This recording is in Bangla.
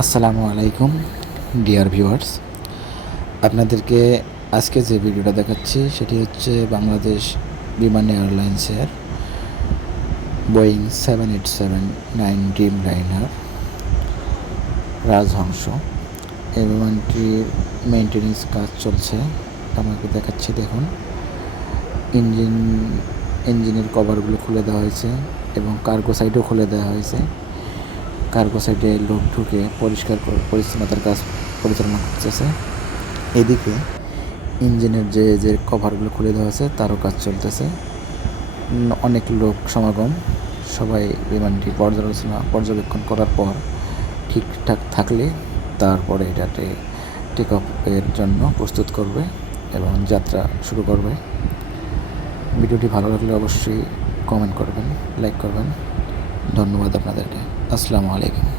আসসালামু আলাইকুম, ডিয়ার ভিউয়ার্স। আপনাদেরকে আজকে যে ভিডিওটা দেখাচ্ছি, সেটি হচ্ছে বাংলাদেশ বিমান এয়ারলাইন্সের Boeing seven eight seven nine Dreamliner Rajhangsha. এই বিমানটির মেনটেনেন্স কাজ চলছে। আমাকে দেখাচ্ছি, দেখুন। ইঞ্জিন, ইঞ্জিনের কভারগুলো খুলে দেওয়া হয়েছে এবং কার্গো সাইডও খুলে দেওয়া হয়েছে। কার্গো সাইডে লোক ঢুকে পরিষ্কার করে পরিচ্ছন্নতার কাজ পরিচালনা করতেছে। এদিকে ইঞ্জিনের যে যে কভারগুলো খুলে দেওয়া আছে, তারও কাজ চলতেছে। অনেক লোক সমাগম। সবাই বিমানটি পর্যালোচনা, পর্যবেক্ষণ করার পর ঠিকঠাক থাকলে তারপরে এটাতে টেক এর জন্য প্রস্তুত করবে এবং যাত্রা শুরু করবে। ভিডিওটি ভালো লাগলে অবশ্যই কমেন্ট করবেন লাইক করবেন। ধন্যবাদ আপনাদেরকে। আসসালামু আলাইকুম।